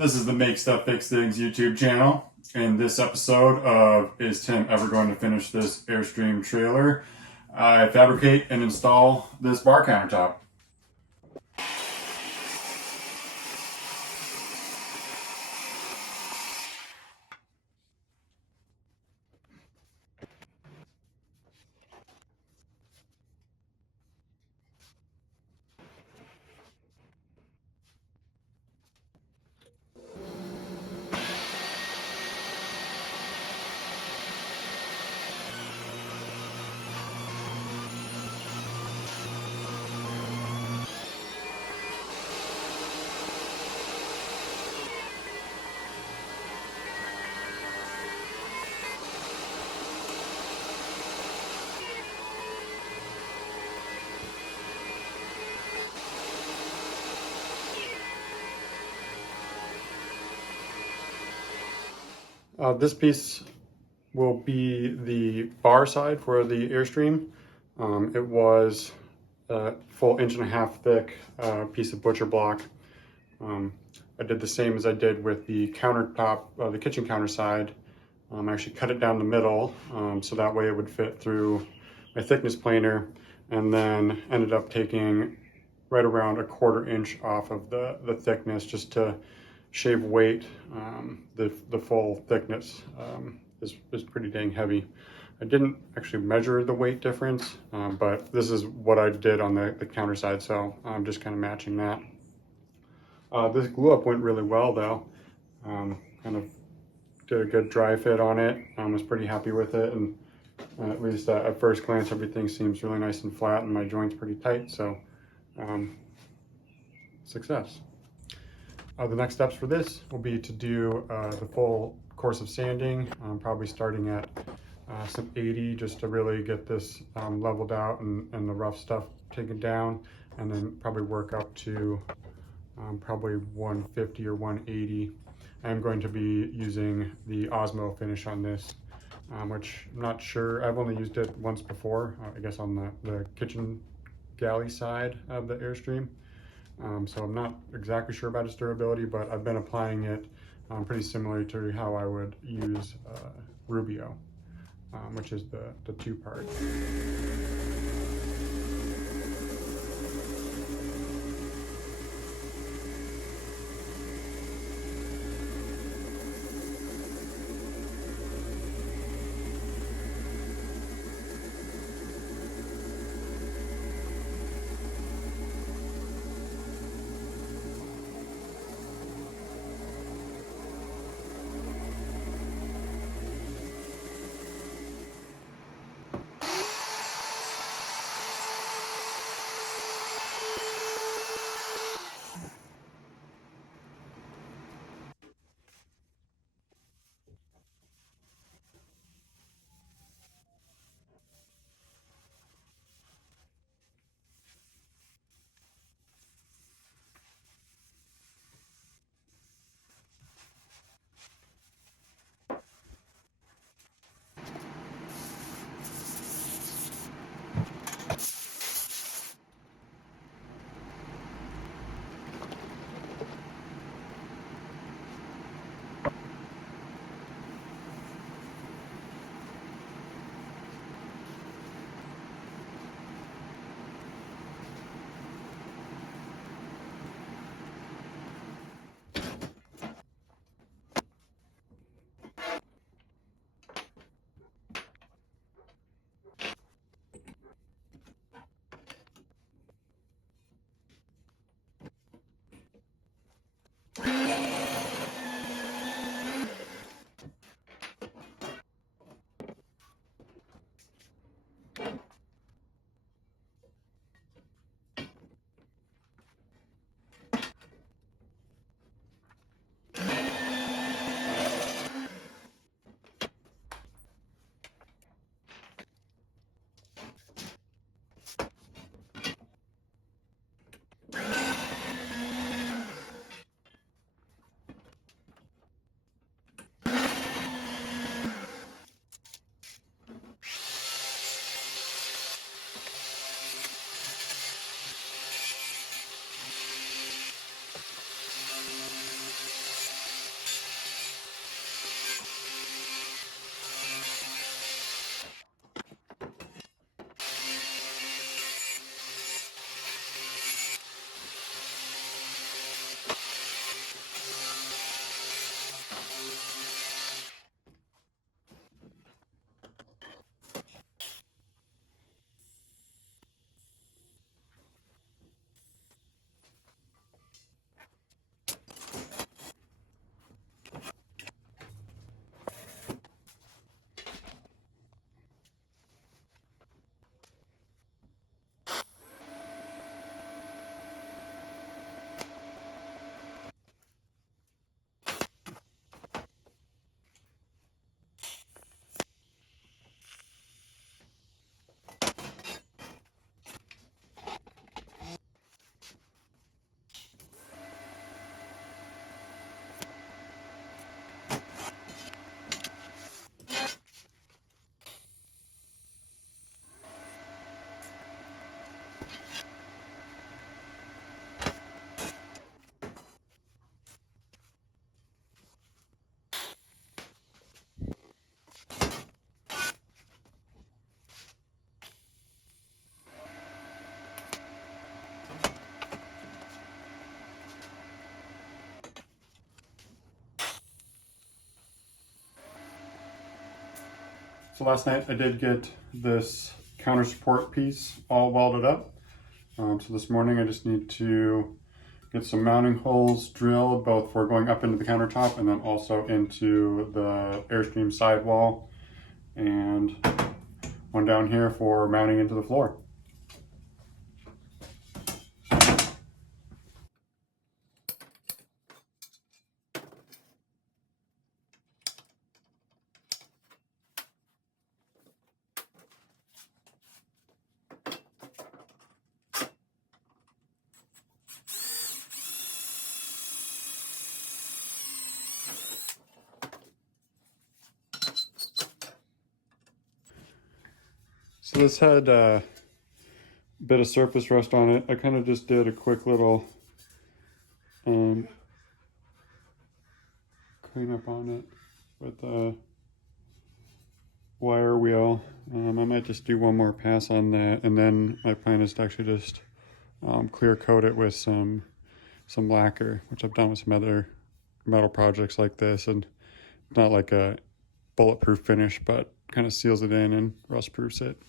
This is the Make Stuff Fix Things YouTube channel. In this episode of Is Tim Ever Going to Finish This Airstream Trailer, I fabricate and install this bar countertop. This piece will be the bar side for the Airstream. It was a full 1.5 inch thick piece of butcher block. I did the same as I did with the countertop, the kitchen counter side. I actually cut it down the middle so that way it would fit through my thickness planer, and then ended up taking right around 1/4 inch off of the thickness just to shave weight. The full thickness is pretty dang heavy. I didn't actually measure the weight difference, but this is what I did on the counter side, so I'm just kind of matching that. This glue up went really well though. Kind of did a good dry fit on it. I was pretty happy with it, and at least at first glance everything seems really nice and flat and my joint's pretty tight, so success. The next steps for this will be to do the full course of sanding, probably starting at some 80 just to really get this leveled out and the rough stuff taken down, and then probably work up to probably 150 or 180. I'm going to be using the Osmo finish on this, which I'm not sure, I've only used it once before, I guess on the kitchen galley side of the Airstream. So I'm not exactly sure about its durability, but I've been applying it pretty similar to how I would use Rubio, which is the 2-part. So last night I did get this counter support piece all welded up. So this morning I just need to get some mounting holes drilled, both for going up into the countertop and then also into the Airstream sidewall, and one down here for mounting into the floor. So this had a bit of surface rust on it. I kind of just did a quick little clean up on it with a wire wheel. I might just do one more pass on that, and then my plan is to actually just clear coat it with some lacquer, which I've done with some other metal projects like this, and not like a bulletproof finish, but kind of seals it in and rust proofs it.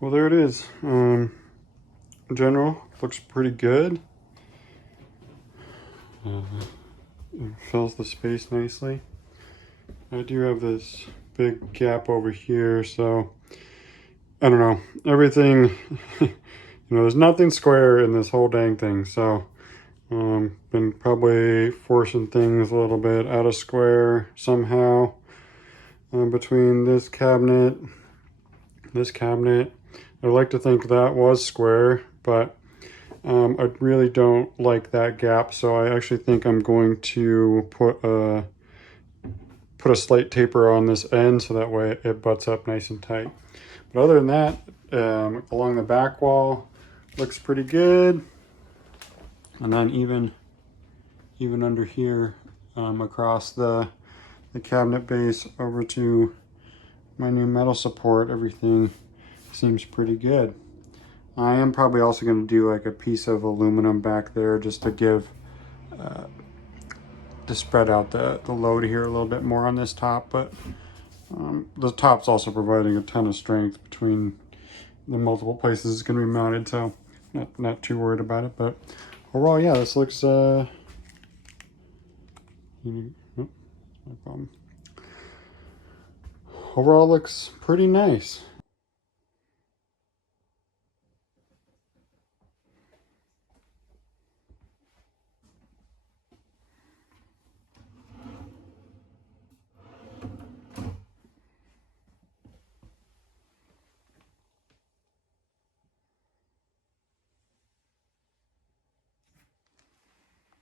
Well, there it is. In general, looks pretty good. It fills the space nicely. I do have this big gap over here, so I don't know. Everything, there's nothing square in this whole dang thing, so been probably forcing things a little bit out of square somehow. Between this cabinet, I like to think that was square, but I really don't like that gap, so I actually think I'm going to put a slate taper on this end so that way it butts up nice and tight. But other than that, along the back wall, looks pretty good. And then even under here, across the cabinet base over to my new metal support, everything seems pretty good. I am probably also going to do like a piece of aluminum back there just to give to spread out the load here a little bit more on this top, but the top's also providing a ton of strength between the multiple places it's going to be mounted, so not too worried about it. But overall, yeah, this looks no problem. Overall, looks pretty nice.